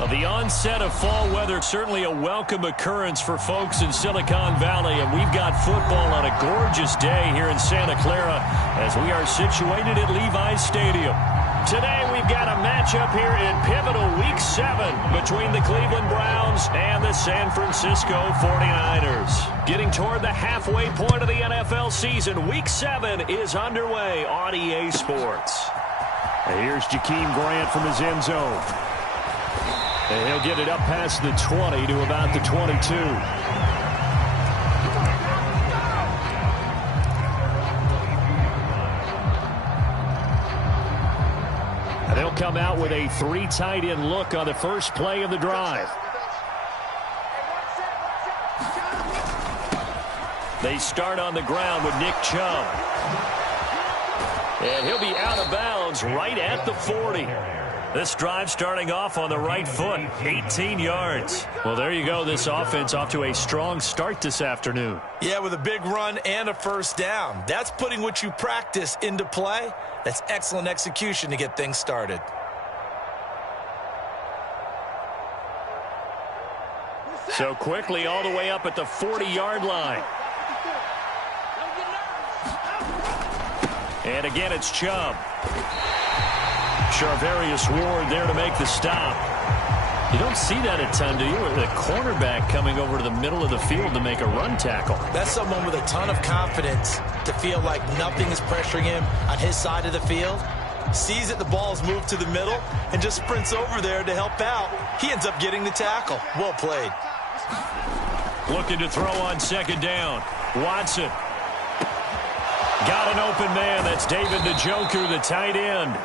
Well, the onset of fall weather, certainly a welcome occurrence for folks in Silicon Valley, and we've got football on a gorgeous day here in Santa Clara as we are situated at Levi's Stadium. Today we've got a matchup here in pivotal Week 7 between the Cleveland Browns and the San Francisco 49ers. Getting toward the halfway point of the NFL season, Week 7 is underway on EA Sports. Here's Jakeem Grant from his end zone. And he'll get it up past the 20 to about the 22. And they'll come out with a 3 tight end look on the first play of the drive. They start on the ground with Nick Chubb. And he'll be out of bounds right at the 40. This drive starting off on the right foot, 18 yards. Well, there you go. This offense off to a strong start this afternoon. Yeah, with a big run and a first down. That's putting what you practice into play. That's excellent execution to get things started. So quickly all the way up at the 40-yard line. And again, it's Chubb. Charvarius Ward there to make the stop. You don't see that a ton, do you? The cornerback coming over to the middle of the field to make a run tackle. That's someone with a ton of confidence to feel like nothing is pressuring him on his side of the field. Sees that the ball's moved to the middle and just sprints over there to help out. He ends up getting the tackle. Well played. Looking to throw on second down. Watson. Got an open man. That's David Njoku, the tight end.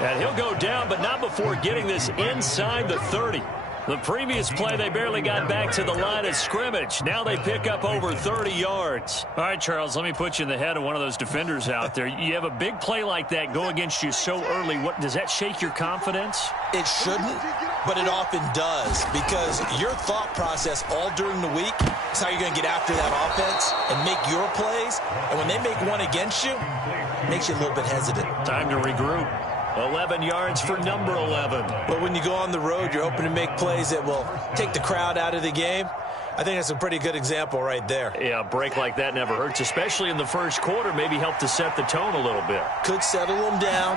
And he'll go down, but not before getting this inside the 30. The previous play, they barely got back to the line of scrimmage. Now they pick up over 30 yards. All right, Charles, let me put you in the head of one of those defenders out there. You have a big play like that go against you so early. What does that shake your confidence? It shouldn't, but it often does, because your thought process all during the week is how you're going to get after that offense and make your plays. And when they make one against you, it makes you a little bit hesitant. Time to regroup. 11 yards for number 11. But when you go on the road, you're hoping to make plays that will take the crowd out of the game. I think that's a pretty good example right there. Yeah, a break like that never hurts, especially in the first quarter. Maybe help to set the tone a little bit. Could settle them down,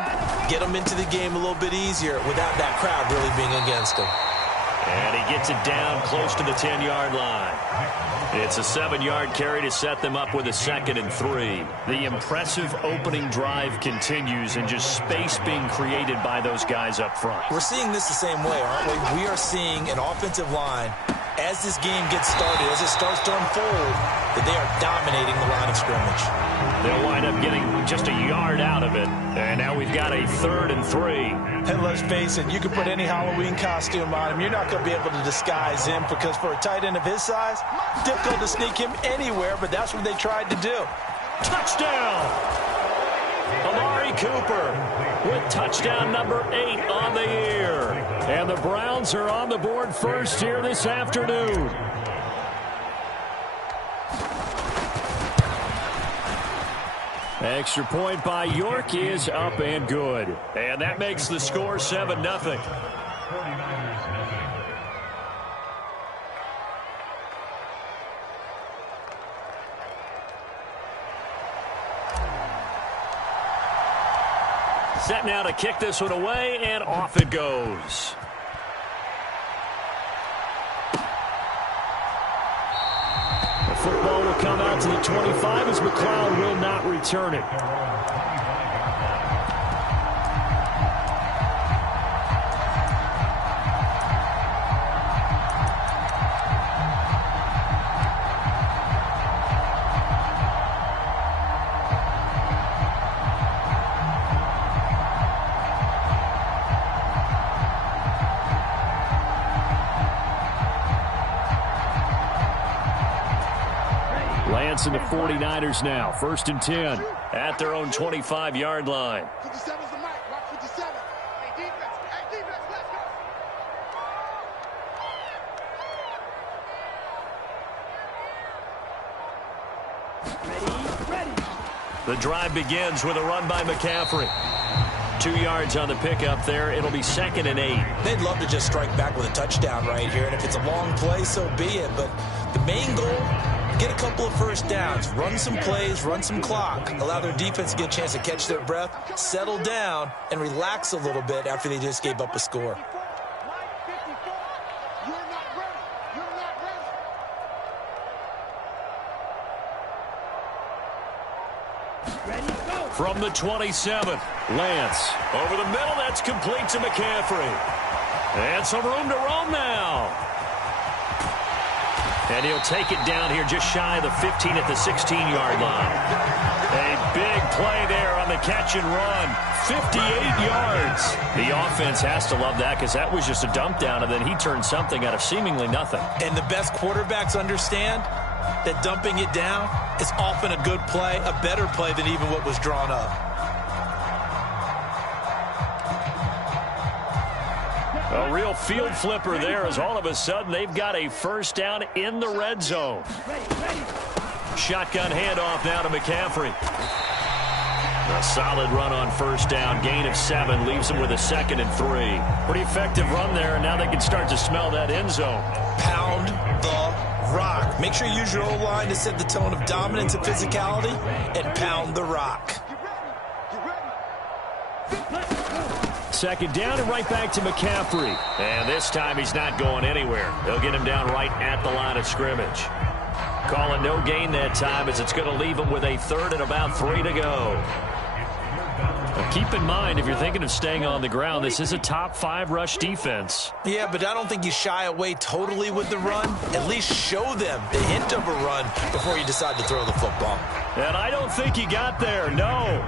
get them into the game a little bit easier without that crowd really being against them. And he gets it down close to the 10-yard line. It's a 7-yard carry to set them up with a 2nd and 3. The impressive opening drive continues and just space being created by those guys up front. We're seeing this the same way, aren't we? We are seeing an offensive line, as this game gets started, as it starts to unfold, that they are dominating the line of scrimmage. They'll wind up getting just a yard out of it. And now we've got a 3rd and 3. And let's face it, you can put any Halloween costume on him. You're not going to be able to disguise him, because for a tight end of his size, difficult to sneak him anywhere, but that's what they tried to do. Touchdown! Amari Cooper with touchdown number 8 on the year. And the Browns are on the board first here this afternoon. Extra point by York is up and good. And that makes the score 7-0. Set now to kick this one away, and off it goes. The football will come out to the 25 as McLeod will not return it. Lance and the 49ers now. 1st and 10 at their own 25-yard line. 57's the mic. Watch 57. Hey, defense. Hey, defense. Let's go. The drive begins with a run by McCaffrey. 2 yards on the pickup there. It'll be 2nd and 8. They'd love to just strike back with a touchdown right here, and if it's a long play, so be it. But the main goal, get a couple of first downs, run some plays, run some clock, allow their defense to get a chance to catch their breath, settle down, and relax a little bit after they just gave up a score. From the 27, Lance. Over the middle, that's complete to McCaffrey. And some room to roam now. And he'll take it down here just shy of the 15 at the 16-yard line. A big play there on the catch and run. 58 yards. The offense has to love that because that was just a dump down, and then he turned something out of seemingly nothing. And the best quarterbacks understand that dumping it down is often a good play, a better play than even what was drawn up. A real field flipper there as all of a sudden they've got a first down in the red zone. Shotgun handoff now to McCaffrey. A solid run on first down, gain of 7, leaves them with a 2nd and 3. Pretty effective run there, and now they can start to smell that end zone. Pound the rock. Make sure you use your O-line to set the tone of dominance and physicality, and pound the rock. 2nd down and right back to McCaffrey. And this time he's not going anywhere. They'll get him down right at the line of scrimmage. Call it no gain that time as it's going to leave him with a 3rd and about 3 to go. Now keep in mind, if you're thinking of staying on the ground, this is a top 5 rush defense. Yeah, but I don't think you shy away totally with the run. At least show them the hint of a run before you decide to throw the football. And I don't think he got there, no.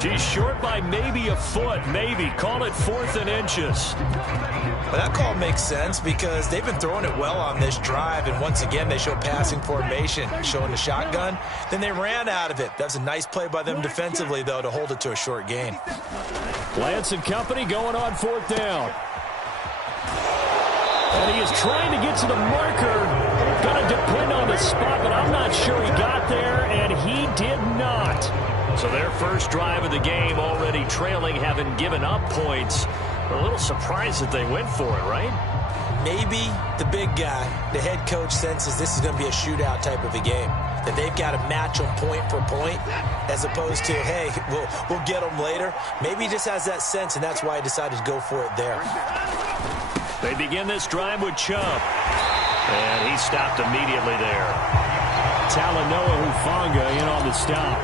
He's short by maybe a foot, maybe. Call it 4th and inches. Well, that call makes sense because they've been throwing it well on this drive, and once again they show passing formation, showing the shotgun. Then they ran out of it. That's a nice play by them defensively, though, to hold it to a short gain. Lance and company going on 4th down. And he is trying to get to the marker. Going to depend on the spot, but I'm not sure he got there, and he did not. So their first drive of the game already trailing, having given up points. We're a little surprised that they went for it, right? Maybe the big guy, the head coach, senses this is going to be a shootout type of a game. That they've got to match them point for point as opposed to, hey, we'll get them later. Maybe he just has that sense, and that's why he decided to go for it there. They begin this drive with Chubb. And he stopped immediately there. Talanoa Hufanga in on the stop.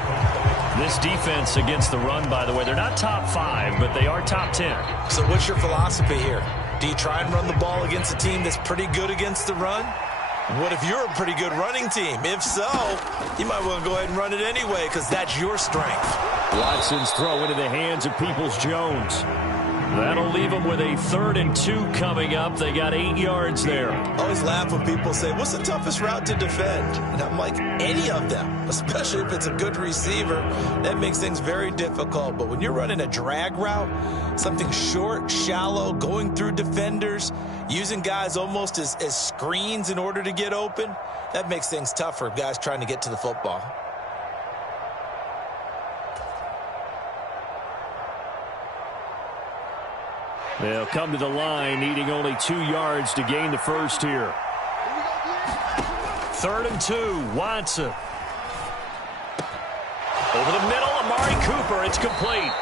This defense against the run, by the way, they're not top 5, but they are top 10. So what's your philosophy here? Do you try and run the ball against a team that's pretty good against the run? What if you're a pretty good running team? If so, you might want to go ahead and run it anyway because that's your strength. Watson's throw into the hands of Peoples-Jones. That'll leave them with a 3rd and 2 coming up. They got 8 yards there. I always laugh when people say, what's the toughest route to defend? And I'm like, any of them, especially if it's a good receiver. That makes things very difficult. But when you're running a drag route, something short, shallow, going through defenders, using guys almost as screens in order to get open, that makes things tougher, guys trying to get to the football. They'll come to the line, needing only 2 yards to gain the first here. 3rd and 2, Watson. Over the middle, Amari Cooper, it's complete.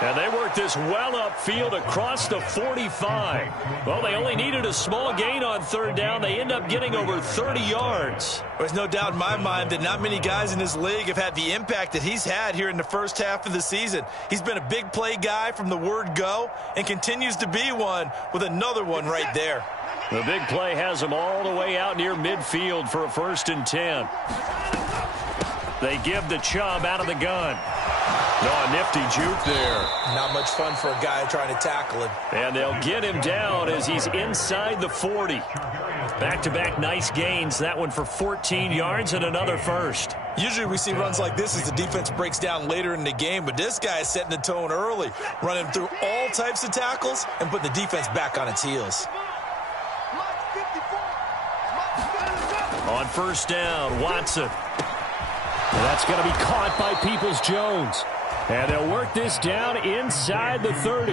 And they work this well upfield across the 45. Well, they only needed a small gain on 3rd down. They end up getting over 30 yards. There's no doubt in my mind that not many guys in this league have had the impact that he's had here in the first half of the season. He's been a big play guy from the word go and continues to be one with another one right there. The big play has him all the way out near midfield for a 1st and 10. They give the Chubb out of the gun. No, a nifty juke there. Not much fun for a guy trying to tackle him. And they'll get him down as he's inside the 40. Back-to-back nice gains. That one for 14 yards and another first. Usually we see runs like this as the defense breaks down later in the game, but this guy is setting the tone early, running through all types of tackles and putting the defense back on its heels. On 1st down, Watson. And that's going to be caught by Peoples-Jones. And they'll work this down inside the 30.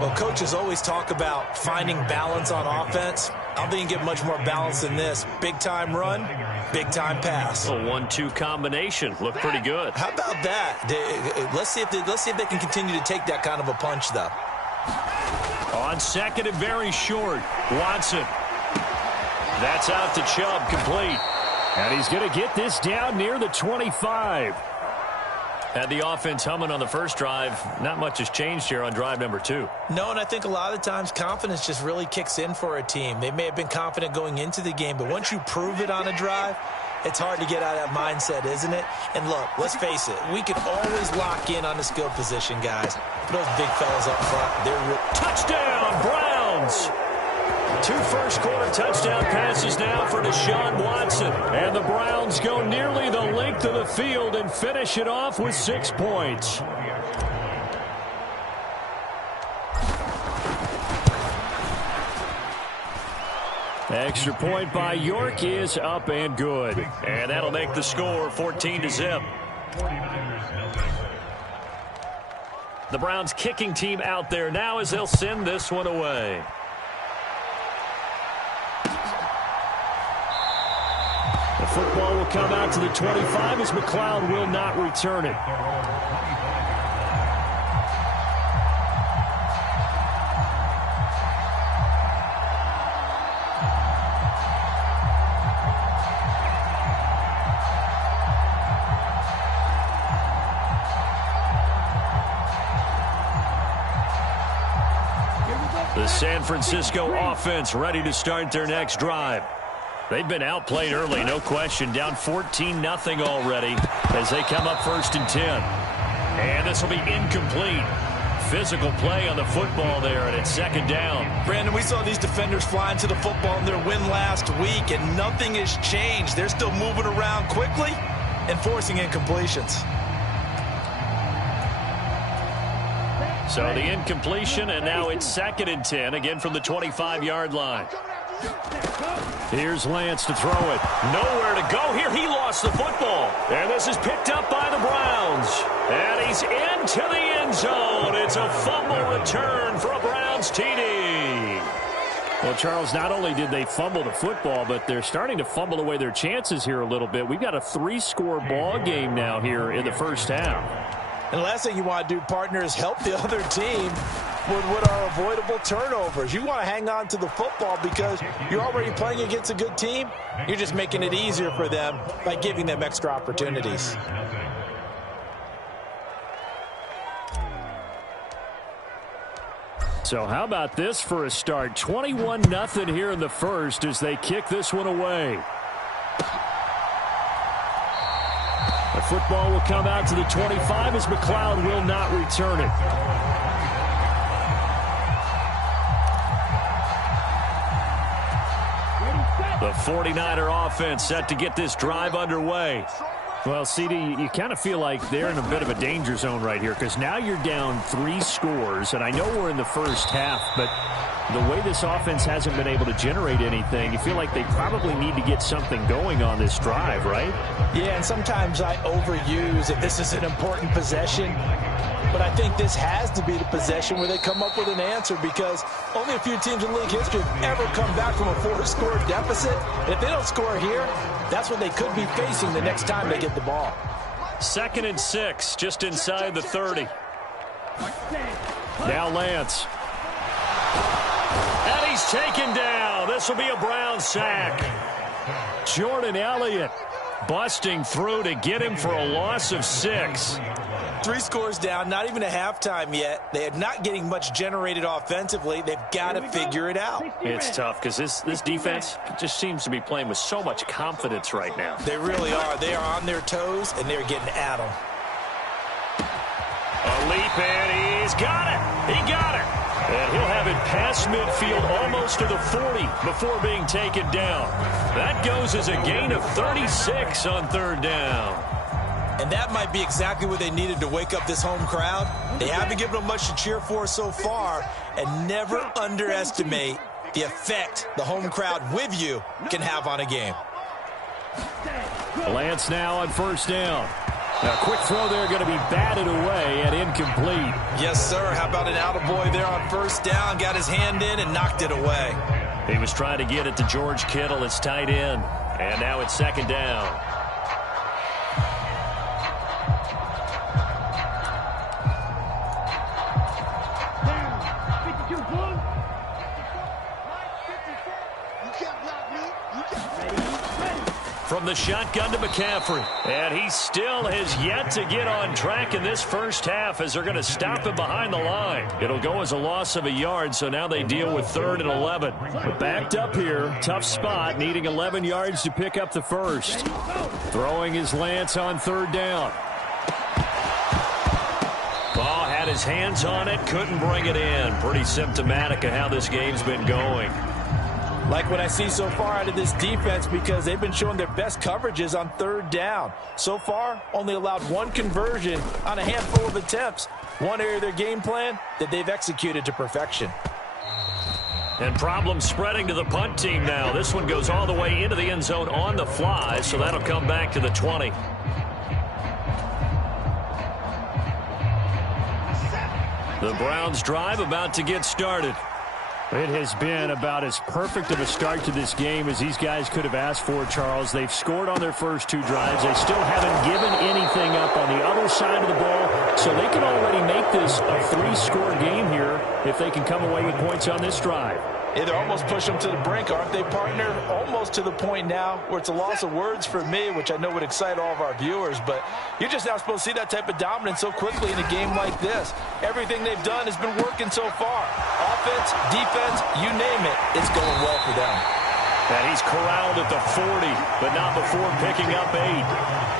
Well, coaches always talk about finding balance on offense. I don't think you can get much more balance than this. Big-time run, big-time pass. A 1-2 combination. Looked pretty good. How about that? Let's see if they can continue to take that kind of a punch, though. On second and very short, Watson. That's out to Chubb, complete. And he's going to get this down near the 25. Had the offense humming on the first drive. Not much has changed here on drive number 2. No, and I think a lot of times confidence just really kicks in for a team. They may have been confident going into the game, but once you prove it on a drive, it's hard to get out of that mindset, isn't it? And look, let's face it, we can always lock in on the skill position, guys. Those big fellas up front, they're touchdown, Browns! 2 first-quarter touchdown passes now for Deshaun Watson. And the Browns go nearly the length of the field and finish it off with 6 points. Extra point by York is up and good. And that'll make the score 14-0. The Browns kicking team out there now as they'll send this one away. The football will come out to the 25 as McLeod will not return it. The San Francisco offense ready to start their next drive. They've been outplayed early, no question. Down 14-0 already as they come up 1st and 10. And this will be incomplete. Physical play on the football there, and it's 2nd down. Brandon, we saw these defenders flying to the football in their win last week, and nothing has changed. They're still moving around quickly and forcing incompletions. So the incompletion, and now it's 2nd and 10, again from the 25-yard line. Here's Lance to throw it. Nowhere to go here. He lost the football. And this is picked up by the Browns. And he's into the end zone. It's a fumble return for a Browns TD. Well, Charles, not only did they fumble the football, but they're starting to fumble away their chances here a little bit. We've got a 3-score ball game now here in the first half. And the last thing you want to do, partner, is help the other team with what are avoidable turnovers. You want to hang on to the football because you're already playing against a good team. You're just making it easier for them by giving them extra opportunities. So how about this for a start? 21-0 here in the first as they kick this one away. The football will come out to the 25 as McLeod will not return it. The 49er offense set to get this drive underway. Well, CD, you kind of feel like they're in a bit of a danger zone right here because now you're down 3 scores, and I know we're in the first half, but the way this offense hasn't been able to generate anything, you feel like they probably need to get something going on this drive, right? Yeah, and sometimes I overuse that this is an important possession, but I think this has to be the possession where they come up with an answer because only a few teams in league history have ever come back from a 4-score deficit. And if they don't score here, that's what they could be facing the next time they get the ball. 2nd and 6, just inside the 30. Now Lance. And he's taken down. This will be a Brown sack. Jordan Elliott busting through to get him for a loss of 6. 3 scores down, not even a halftime yet. They are not getting much generated offensively. They've got to figure it out. It's tough because this defense just seems to be playing with so much confidence right now. They really are. They are on their toes, and they're getting at them. A leap, and he's got it. He got it. And he'll have it past midfield almost to the 40 before being taken down. That goes as a gain of 36 on 3rd down. And that might be exactly what they needed to wake up this home crowd. They haven't given them much to cheer for so far, and never underestimate the effect the home crowd with you can have on a game. Lance now on 1st down. A quick throw there going to be batted away and incomplete. Yes, sir. How about an attaboy there on first down? Got his hand in and knocked it away. He was trying to get it to George Kittle, his tight end. And now it's second down. From the shotgun to McCaffrey. And he still has yet to get on track in this first half as they're going to stop him behind the line. It'll go as a loss of a yard, so now they deal with 3rd and 11. But backed up here, tough spot, needing 11 yards to pick up the first. Throwing his Lance on 3rd down. Ball had his hands on it, couldn't bring it in. Pretty symptomatic of how this game's been going. Like what I see so far out of this defense, because they've been showing their best coverages on 3rd down. So far, only allowed 1 conversion on a handful of attempts. One area of their game plan that they've executed to perfection. And problems spreading to the punt team now. This one goes all the way into the end zone on the fly, so that'll come back to the 20. The Browns drive about to get started. It has been about as perfect of a start to this game as these guys could have asked for, Charles. They've scored on their first 2 drives. They still haven't given anything up on the other side of the ball, so they can already make this a 3-score game here if they can come away with points on this drive. Yeah, they're almost push them to the brink, aren't they, partner? Almost to the point now where it's a loss of words for me, which I know would excite all of our viewers, but you're just not supposed to see that type of dominance so quickly in a game like this. Everything they've done has been working so far. Offense, defense, you name it, it's going well for them. And he's corralled at the 40, but not before picking up 8.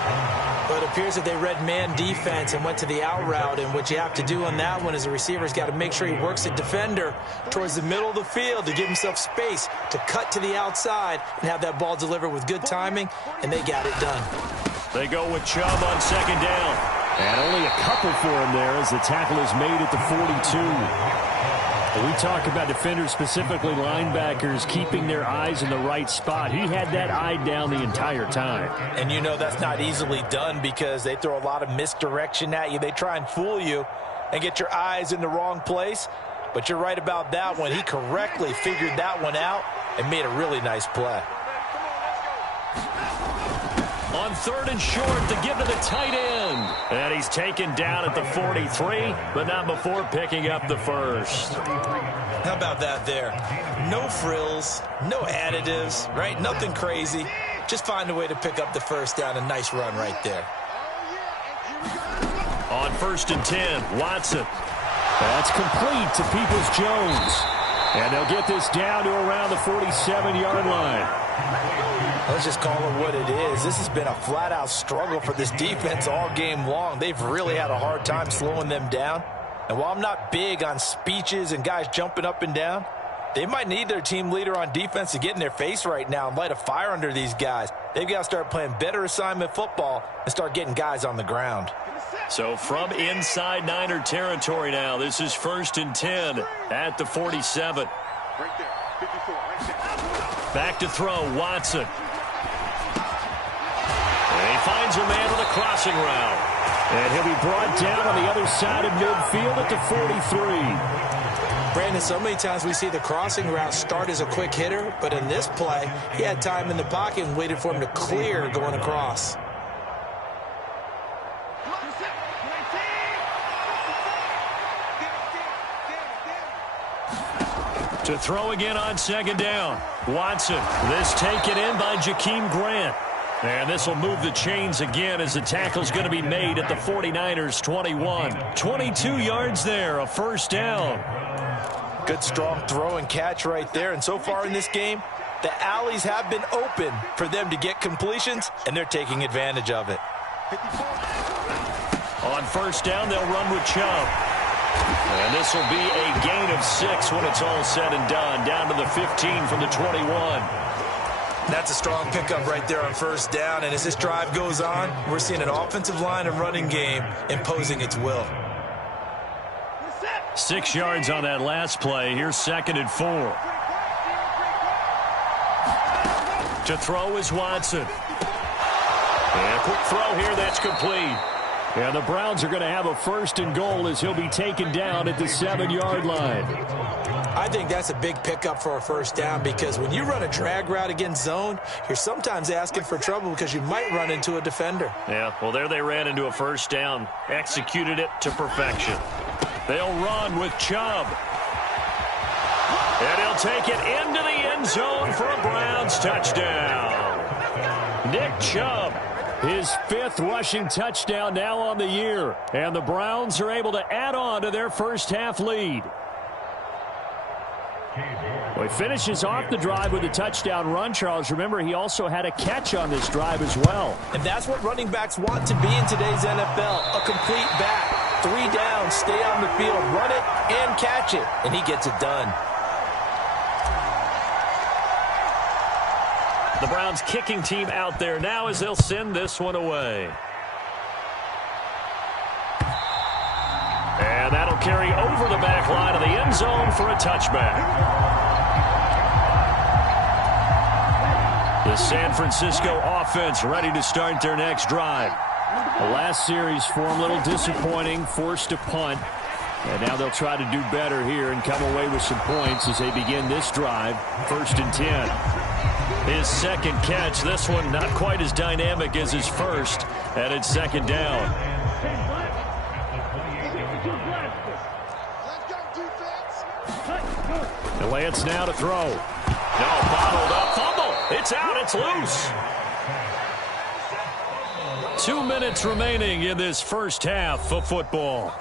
But it appears that they read man defense and went to the out route, and what you have to do on that one is the receiver's got to make sure he works the defender towards the middle of the field to give himself space to cut to the outside and have that ball delivered with good timing, and they got it done. They go with Chubb on 2nd down. And only a couple for him there as the tackle is made at the 42. We talk about defenders, specifically linebackers, keeping their eyes in the right spot. He had that eye down the entire time. And you know that's not easily done because they throw a lot of misdirection at you. They try and fool you and get your eyes in the wrong place. But you're right about that one. He correctly figured that one out and made a really nice play. On 3rd and short to give to the tight end. And he's taken down at the 43, but not before picking up the first. How about that there? No frills, no additives, right? Nothing crazy. Just find a way to pick up the first down. A nice run right there. On 1st and 10, Watson. That's complete to Peoples-Jones. And they'll get this down to around the 47-yard line. Let's just call it what it is. This has been a flat-out struggle for this defense all game long. They've really had a hard time slowing them down. And while I'm not big on speeches and guys jumping up and down, they might need their team leader on defense to get in their face right now and light a fire under these guys. They've got to start playing better assignment football and start getting guys on the ground. So from inside Niner territory now, this is 1st and 10 at the 47. Right there, 54, right there. Back to throw, Watson. And he finds a man with a crossing route. And he'll be brought down on the other side of midfield at the 43. Brandon, so many times we see the crossing route start as a quick hitter, but in this play, he had time in the pocket and waited for him to clear going across. To throw again on 2nd down. Watson. This taken in by Jakeem Grant. And this will move the chains again as the tackle's going to be made at the 49ers 21. 22 yards there, a first down. Good strong throw and catch right there. And so far in this game, the alleys have been open for them to get completions, and they're taking advantage of it. On 1st down, they'll run with Chubb. And this will be a gain of 6 when it's all said and done. Down to the 15 from the 21. That's a strong pickup right there on 1st down. And as this drive goes on, we're seeing an offensive line and running game imposing its will. 6 yards on that last play. Here's 2nd and 4. To throw is Watson. And a quick throw here that's complete. And the Browns are going to have a 1st and goal as he'll be taken down at the 7-yard line. I think that's a big pickup for a 1st down because when you run a drag route against zone, you're sometimes asking for trouble because you might run into a defender. Yeah, well, there they ran into a 1st down. Executed it to perfection. They'll run with Chubb. And he'll take it into the end zone for a Browns touchdown. Nick Chubb, his 5th rushing touchdown now on the year. And the Browns are able to add on to their first-half lead. Well, he finishes off the drive with a touchdown run, Charles. Remember, he also had a catch on this drive as well. And that's what running backs want to be in today's NFL, a complete back. 3 down, stay on the field, run it, and catch it. And he gets it done. The Browns kicking team out there now as they'll send this one away. And that'll carry over the back line of the end zone for a touchback. The San Francisco offense ready to start their next drive. The last series for them a little disappointing, forced to punt. And now they'll try to do better here and come away with some points as they begin this drive, 1st and 10. His 2nd catch, this one not quite as dynamic as his first, and it's 2nd down. The Lance now to throw. No, bottled up, fumble. It's out, it's loose. 2 minutes remaining in this first half of football.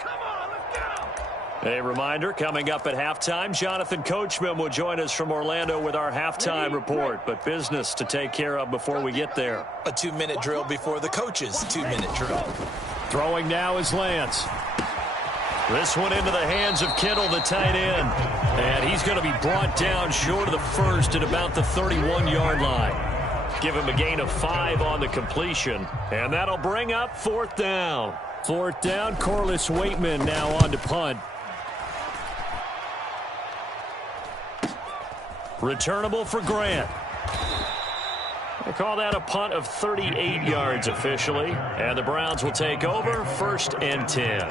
A reminder, coming up at halftime, Jonathan Coachman will join us from Orlando with our halftime report, but business to take care of before we get there. A 2-minute drill before the coach's 2-minute drill. Throwing now is Lance. This one into the hands of Kittle, the tight end. And he's going to be brought down short of the first at about the 31-yard line. Give him a gain of 5 on the completion. And that'll bring up 4th down. 4th down, Corliss Waitman now on to punt. Returnable for Grant. They call that a punt of 38 yards officially. And the Browns will take over 1st and 10.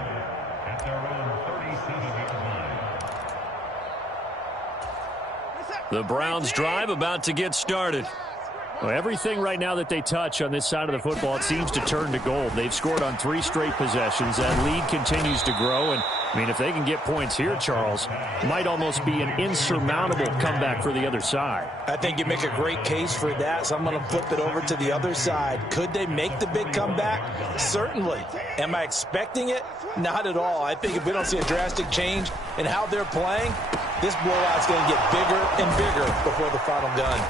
The Browns drive about to get started. Well, everything right now that they touch on this side of the football, it seems to turn to gold. They've scored on 3 straight possessions. That lead continues to grow. And, I mean, if they can get points here, Charles, might almost be an insurmountable comeback for the other side. I think you make a great case for that, so I'm going to flip it over to the other side. Could they make the big comeback? Certainly. Am I expecting it? Not at all. I think if we don't see a drastic change in how they're playing, this blowout's going to get bigger and bigger before the final gun.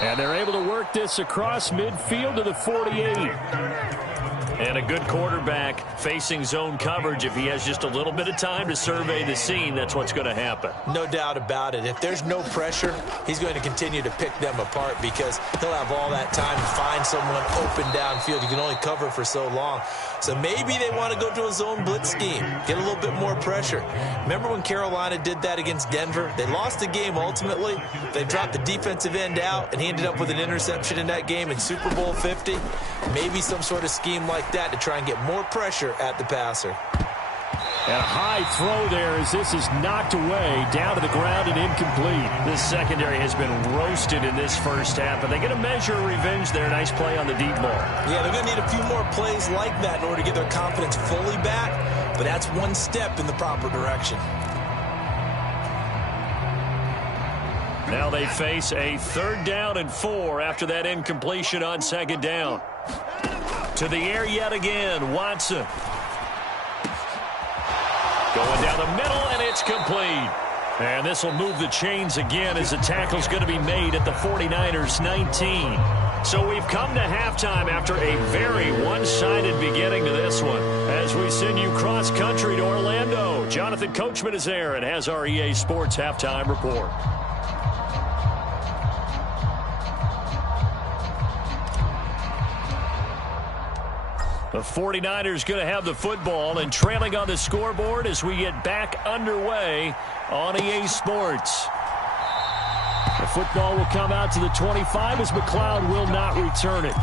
And they're able to work this across midfield to the 48. And a good quarterback facing zone coverage. If he has just a little bit of time to survey the scene, that's what's going to happen. No doubt about it. If there's no pressure, he's going to continue to pick them apart because he'll have all that time to find someone open downfield. You can only cover for so long. So maybe they want to go to a zone blitz scheme, get a little bit more pressure. Remember when Carolina did that against Denver? They lost the game ultimately. They dropped the defensive end out, and he ended up with an interception in that game in Super Bowl 50. Maybe some sort of scheme like that to try and get more pressure at the passer. And a high throw there as this is knocked away, down to the ground and incomplete. This secondary has been roasted in this first half, but they get a measure of revenge there. Nice play on the deep ball. Yeah, they're going to need a few more plays like that in order to get their confidence fully back, but that's one step in the proper direction. Now they face a 3rd down and 4 after that incompletion on 2nd down. To the air yet again, Watson. Going down the middle, and it's complete. And this will move the chains again as the tackle's going to be made at the 49ers 19. So we've come to halftime after a very one-sided beginning to this one. As we send you cross-country to Orlando, Jonathan Coachman is there and has our EA Sports halftime report. The 49ers going to have the football and trailing on the scoreboard as we get back underway on EA Sports. The football will come out to the 25 as McLeod will not return it.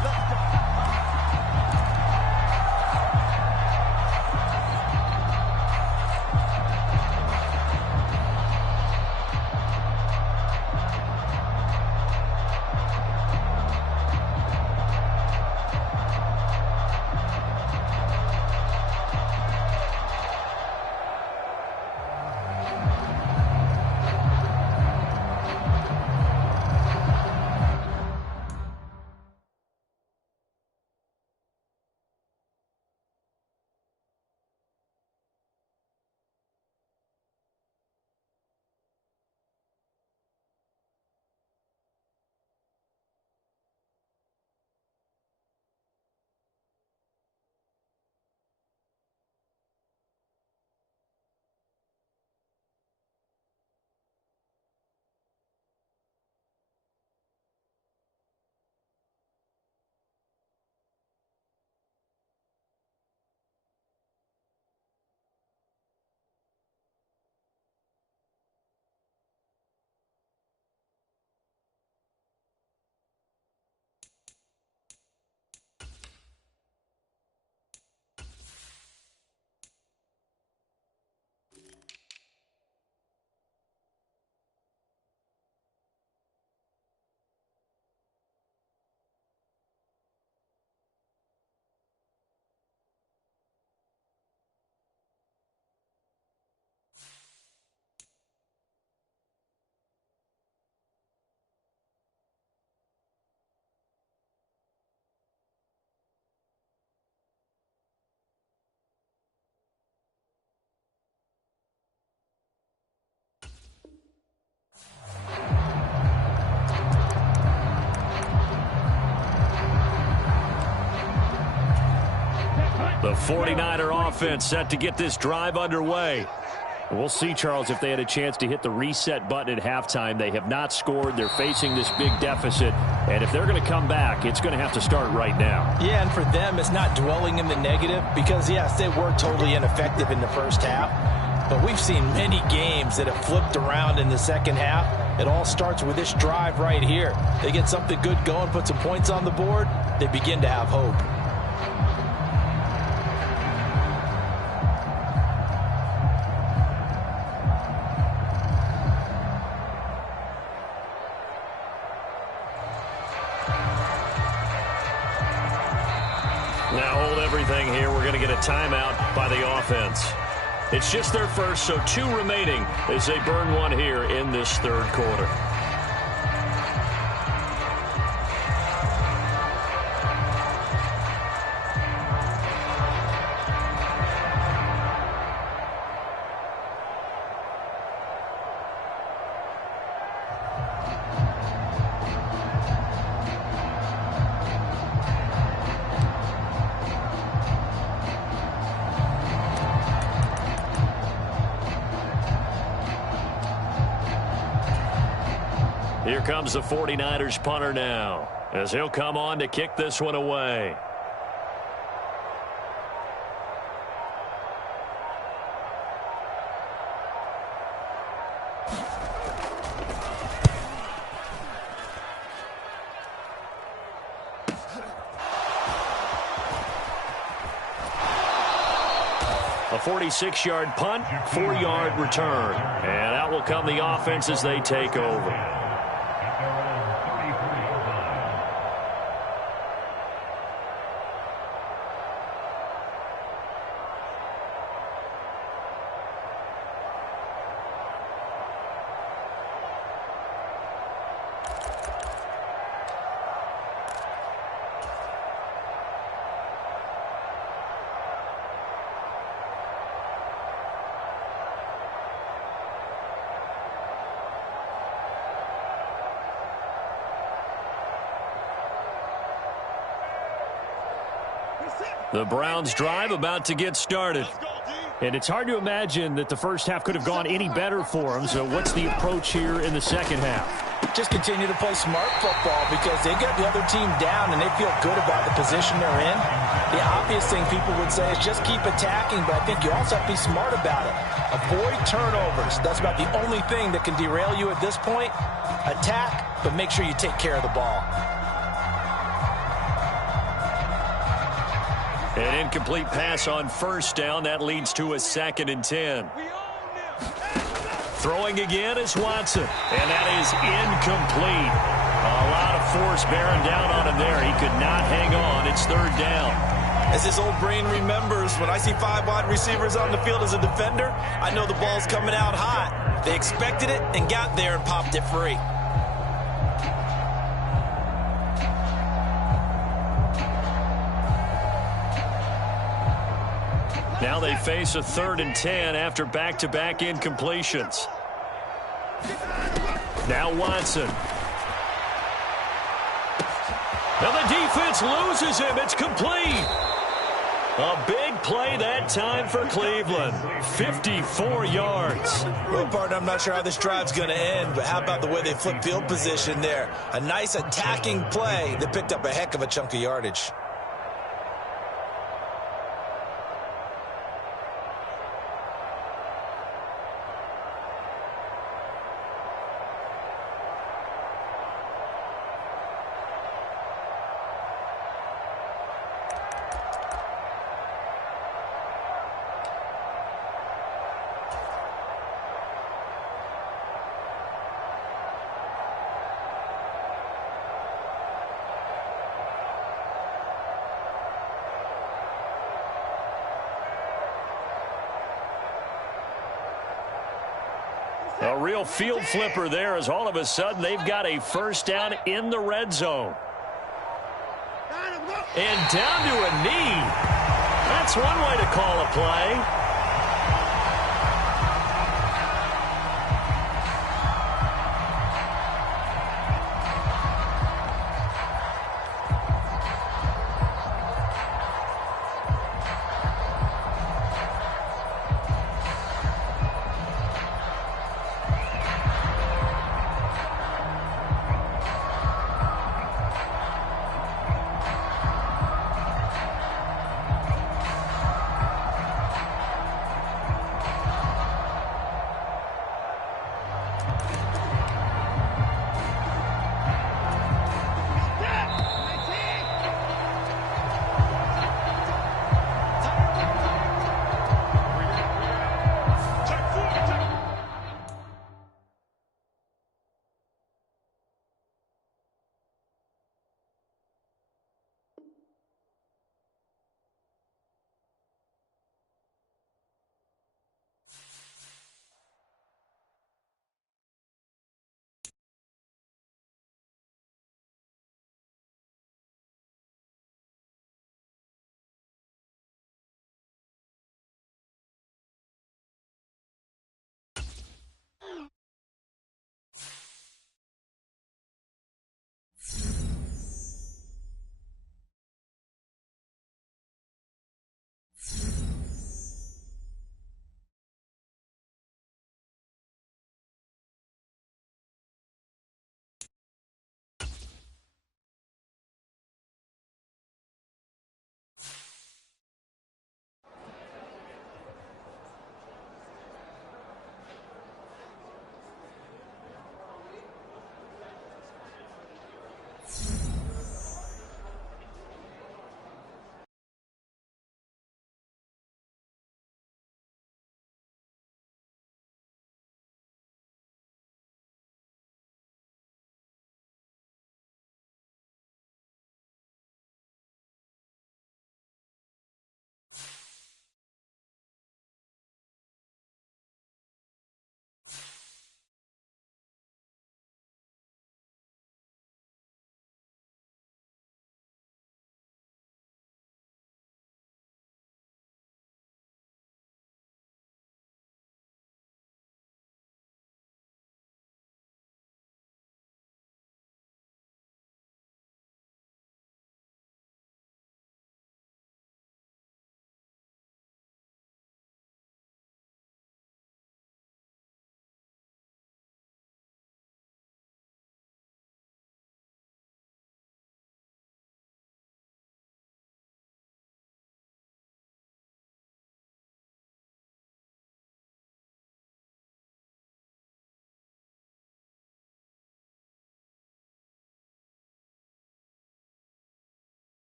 The 49er offense set to get this drive underway. We'll see, Charles, if they had a chance to hit the reset button at halftime. They have not scored. They're facing this big deficit. And if they're going to come back, it's going to have to start right now. Yeah, and for them, it's not dwelling in the negative because, yes, they were totally ineffective in the first half. But we've seen many games that have flipped around in the second half. It all starts with this drive right here. They get something good going, put some points on the board, they begin to have hope. Now hold everything here. We're going to get a timeout by the offense. It's just their first, so 2 remaining as they burn one here in this third quarter. Here comes the 49ers punter now, as he'll come on to kick this one away. A 46-yard punt, 4-yard return. And out will come the offense as they take over. The Browns drive about to get started. And it's hard to imagine that the first half could have gone any better for them. So what's the approach here in the second half? Just continue to play smart football because they got the other team down and they feel good about the position they're in. The obvious thing people would say is just keep attacking, but I think you also have to be smart about it. Avoid turnovers. That's about the only thing that can derail you at this point. Attack, but make sure you take care of the ball. An incomplete pass on first down. That leads to a 2nd and 10. Throwing again is Watson. And that is incomplete. A lot of force bearing down on him there. He could not hang on. It's 3rd down. As his old brain remembers, when I see 5 wide receivers on the field as a defender, I know the ball's coming out hot. They expected it and got there and popped it free. Now they face a 3rd and 10 after back-to-back incompletions. Now Watson. Now the defense loses him. It's complete. A big play that time for Cleveland. 54 yards. Well, partner, I'm not sure how this drive's going to end, but how about the way they flip field position there? A nice attacking play that picked up a heck of a chunk of yardage. A real field flipper there as all of a sudden they've got a first down in the red zone. And down to a knee. That's one way to call a play.